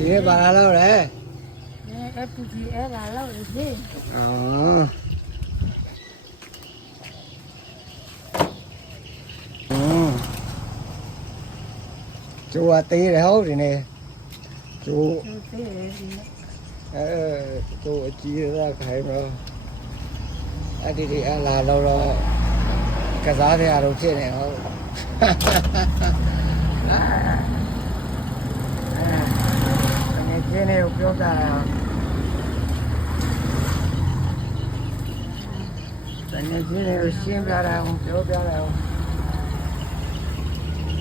ဒီဘာလာလို့လဲအဲ့ပူကြီးအဲ့လာလို့လေကျိုးအသေးတယ်ဟုတ်ဒီနေ့ကျိုးသေးတယ်ဒီနေ့ကျိုးအကြီးရခိုင်တော့အဲ့ဒီအလာတော့ကစားရတော့ဖြစ်နေဟုတ်ဒီနေ့ပြောတာတနေ့ဒီနေ့ရှင်းပြတာအောင်ပြောပြတာအောင်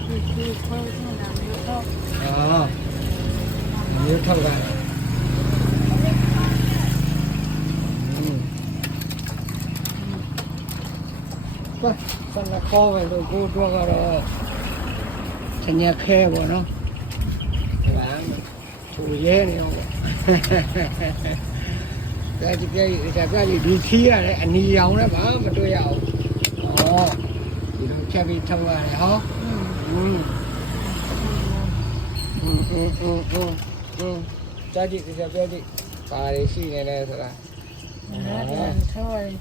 ဒီခေါင်းနဲ့မျိုးတော့မျိုးထောက်ကဘာစနခေါ်ပဲလို့ကိုတော့ကတော့ဆင်းရဲခဲပေါ့နော်ဒီမှာသူရဲနေအောင်ပေါ့ဒါကြည့်ဒီခီးရတယ်အနီရောင်နဲ့ဘာမတွေ့ရအောင်ဒီလိုဖြတ်ပြီးထောက်ရတယ်ဟောဒါကြည့်ဒီပြောကြည့်ပါရရှိနေတယ်ဆိုတာထောက်ရတယ်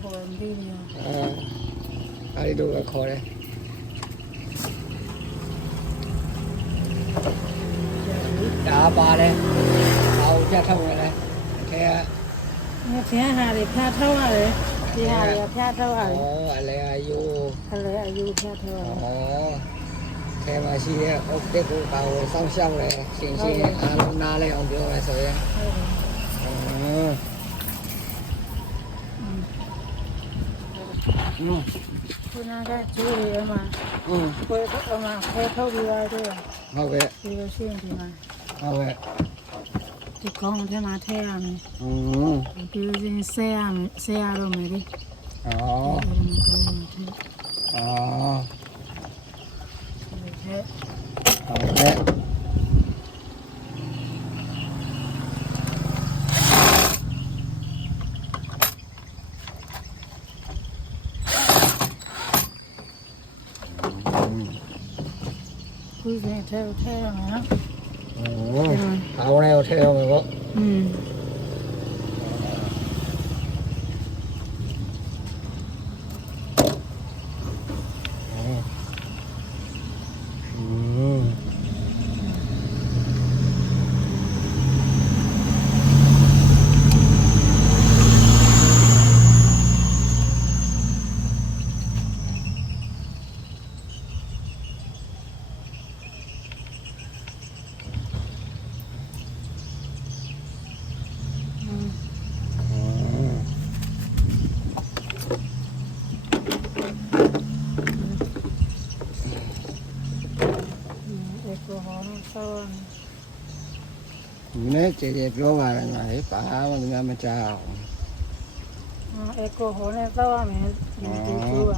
ခေါ်ပြီးနေအဲ့ဒီတော့ခေါ်တယ်ဒါပါတယ်အောက်ချက်ထုတ်ရတယ်ခဲဖျားဟာတွေဖျားထုတ်ရတယ်ဒီဟာတွေဖျားထုတ်ရတယ်အလဲအယူဖျားထုတ်ရတယ်ခဲမရှိရဲ့အုတ်တက်ကိုပါဝင်စောင့်ရှောက်တယ်ရှင်အားလုံးနားလဲအောင်ပြောရဲဆိုရင်ခုနကကျိုးရမှာခွဲထုတ်မှာခွဲထုတ်ပြီးရတယ်ဟုတ်ကဲ့ဒီလိုရှိရင်ဒီမှာဟုတ်ကဲ့ဒီကောင်းထဲမှာထည့်ရမယ်ဒီလိုချင်းဆဲရတော့မယ်လေဟုတ်ကဲ့ခုစင်းထဲရမယ်နော်အားဝင်ရောထဲရမယ်ပေါ့နဲ့ကျေပြောပါတယ်ငါလေဘာမှမကြောက်အကိုဟိုနဲ့တော့ရမယ်ဒီကူက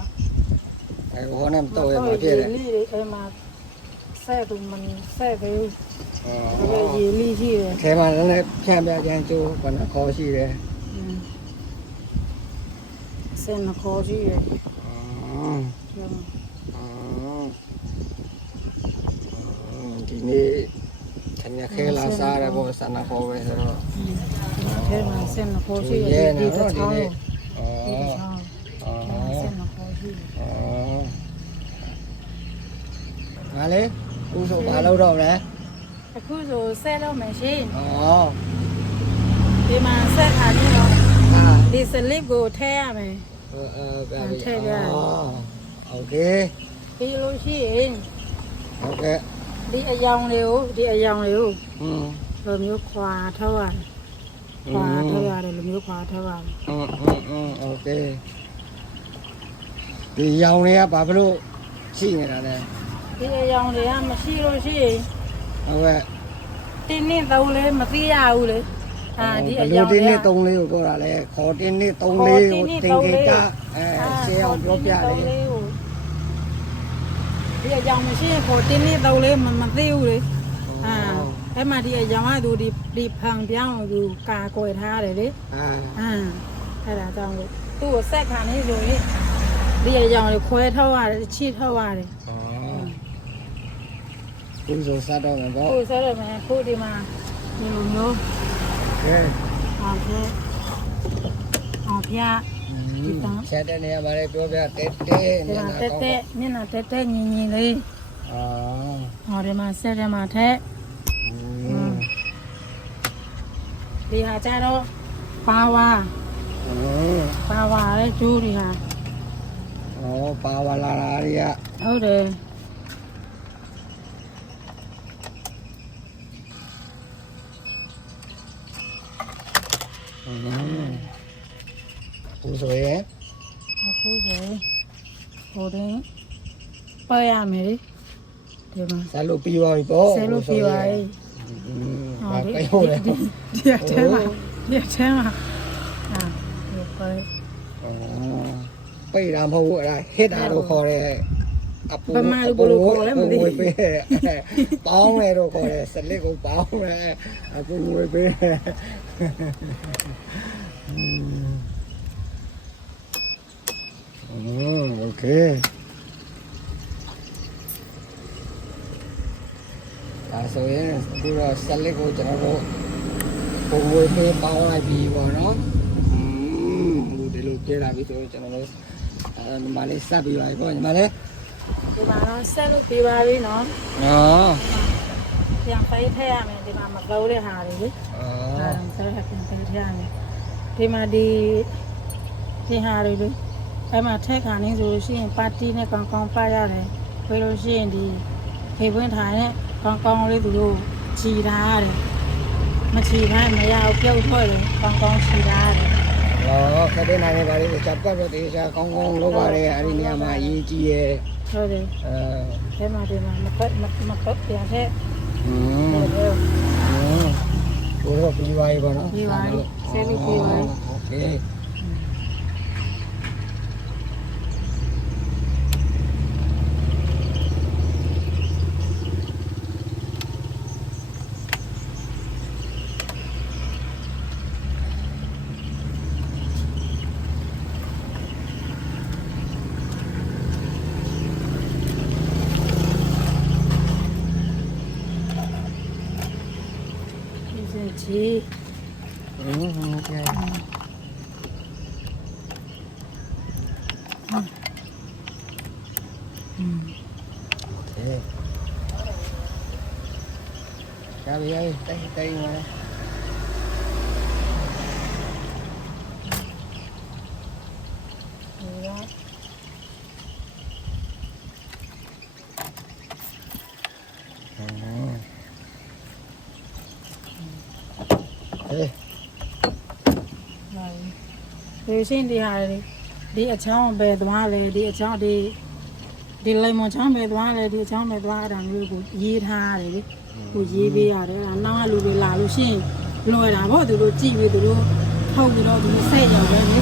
ဟိုနဲ့တော့ရမှာဖြစ်တယ်လီအဲ့မှာဆဲသူမဆဲသေးရေလီရှိတယ်ထဲမှာလည်းဖြန့်ပြချမ်းကျိုးဘယ်နှခေါ်ရှိတယ်ဆဲနှခေါ်ရှိတယ်ဒီနေ့ဆန်ရခဲလာစားရဖို့ဆန်နှခေါ်ပဲဆိုတော့ထဲမှာဆဲနှခေါ်ရှိတယ်ဒီတစ်ချောင်းဆဲနှခေါ်ရှိငါလေအခုဆိုဘာလုပ်တော့လဲအခုဆိုဆဲတော့မယ်ရှင်ဒီမှာဆက်ထားနေတော့ဒီစလစ်ကိုထဲရမယ်ထဲရโอเคပြီးလို့ရှိရင်ဟုတ်ကဲ့ဒီအယောင်တွေကိုလိုမျိုးခွာထောက်ရတယ်လိုမျိုးခွာထောက်ရတယ်โอเคဒီရောင်တွေကဘာလို့ရှိနေတာလဲဒီအယောင်တွေကမရှိလို့ရှိရင်ဟုတ်ကဲ့တင်းနဲ့သုံးလေးမသိရဘူးလေဒီအယောင်တင်းနဲ့သုံးလေးကိုပြောတာလဲခေါ်တင်းနဲ့သုံးလေးကိုသင်္ကေတရှင်းအောင်ပြောပြလေဒီအကြောင်းမရှိရင်ခေါ်တင်းလေးတော့လေမသိဘူးလေအဲ့မှာဒီအကြောင်းကသူဒီဖန်ပြောင်းသူကာကွယ်ထားတယ်လေအဲ့ဒါကြောင့်လို့သူ့ကိုဆက်ခံနေဆိုရင်ဒီအကြောင်းကိုခွဲထောက်ရတယ်ချီထောက်ရတယ် ပူဇော်စားတော့မယ်ပေါ့ ကိုစားရမယ်ကိုဒီမှာဒီလိုမျိုး ကဲ အောင်ဖျက်အောင်ဖျက်ဒီတောင်း ချက်တဲ့နေရာမှာလည်းပြောပြတဲတဲ ဒီ ည မှာ နာ တက် ကောင်း တက်မျက်နှာတက်တက်ညီညီလေး အာ ဟောဒီမှာဆက်တယ်မှာထက်ဒီဟာကြတော့ပါဝါပါဝါရဲ့ကျိုးတွေဟာ ဩပါဝလာလာတွေက ဟုတ်တယ် ပူဇော်ရဲ့ အခုဆိုဟိုတင်ပရရမယ်လေဒီမှာ ဆက်လို့ပြီးပါပြီပေါ့ ဆဲလို့ပြပါရဲ့ ဘာပဲဟုတ်လဲ ဒီအထဲမှာဒီအထဲမှာဟာဒီပရ ပိတ်တာမဟုတ်ဘူးအဲ့ဒါဟစ်တာလို့ခေါ်တယ်အပူ ဗမာလိုဘယ်လိုခေါ်လဲမသိဘူး ဝေးပေးတယ်ပေါင်းတယ်တော့ခေါ်တယ်စလစ်ကိုပေါင်းတယ်အပူဝေးပေးတယ်โอเคဒါဆိုရင်ဒီတော့စလစ်ကိုကျွန်တော်တို့ပုံဝေးပေးပေါင်းလိုက်ပြီပေါ့နော်ဒီလိုပြလာပြီဆိုရင်ကျွန်တော်တို့ဒီမှာလေးစပ်ပြီးပါပြီပေါ့ညီမလေး ဒီမှာတော့ဆက်လို့ပြပါပြီနော် နော် ပြန်ပိတ်ထည့်ရမယ်ဒီမှာမကောင်းတဲ့ဟာတွေလေ အော် ဆက်ပြန်ပိတ်ထည့်ရမယ်ဒီမှာဒီဟာတွေလေအဲ့မှာထက်ခါနေဆိုလို့ရှိရင်ပါတီနဲ့ကောင်းကောင်းပါရတယ်ပြေလို့ရှိရင်ဒီဖေပွင့်ထားတဲ့ကောင်းကောင်းလေးသူတို့ခြီထားရတယ်မခြီထားမရအောင်ပြုတ်ထွက်တယ်ကောင်းကောင်းခြီထားရတယ် အော်ခက်တဲ့နိုင်နေပါလေချက်ပတ်တော့တေချာကောင်းကောင်းလုပ်ပါတယ်အဲ့ဒီနေရာမှာအရေးကြီးရဲ့ ဟုတ်တယ်ဒီမှာဒီမှာမပတ်ပြန်ထက် ဟုတ်ဘိုးတော့ပြီးပါပြီပေါ့နော် ပြီးပါပြီဆဲလို့ပြီးပါပြီ โอเคဒီစချီ โอเคကြာပြီတိတ်ပါလေဒီရှင်းဒီဟာဒီအချောင်းပဲသွားလေဒီအချောင်းဒီလိမ်မချောင်းပဲသွားလေဒီအချောင်းပဲသွားတာမျိုးကိုရေးထားရတယ်လေကိုရေးပေးရတယ်အဲ့ဒါနောက်ကလူတွေလာလို့ရှင်းလွယ်တာပေါ့သူတို့ကြည့်ပြီးသူတို့ထုတ်ပြီးတော့သူစိတ်ရောက်ပဲလေ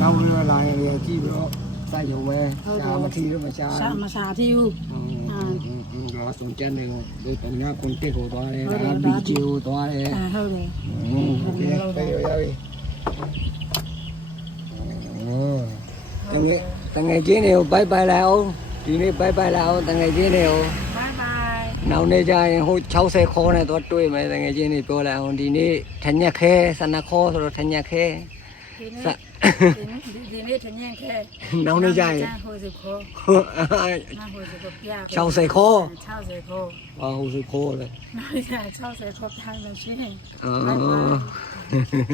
နောက်ပြီးတော့လာရင်ကြည့်ပြီးတော့စိုက်ရုံပဲရှာမထီတော့မရှာ ရှာမရှာသေးဘူး တော့စုံကျန်တယ်ကိုဒီကကွန်တက်ကိုသွားတယ်ဒါဘီဂျီကိုသွားတယ် ဟုတ်တယ် โอเคไปရပြီတငယ်ချင်းတွေကိုဘိုက်ပိုက်လိုက်အောင်ဒီနေ့ဘိုက်ပိုက်လိုက်အောင်တငယ်ချင်းတွေကို ဘိုင်ဘိုင် နောက်နေ့ကျရင်ဟို60ခေါ်နဲ့တော့တွေ့မယ်တငယ်ချင်းတွေပြောလိုက်အောင်ဒီနေ့ထညက်ခဲစနခေါ်ဆိုတော့ထညက်ခဲ ဒီနေ့ထညင်ခဲ နောက်နေ့ကျရင် ဟိုစုခေါ် နာဟိုစုပြ60 60ခေါ် 60ခေါ် ဟိုစုခေါ်လေ နောက်ကျ60ခေါ်ထိုင်လို့ရှိရင် အော်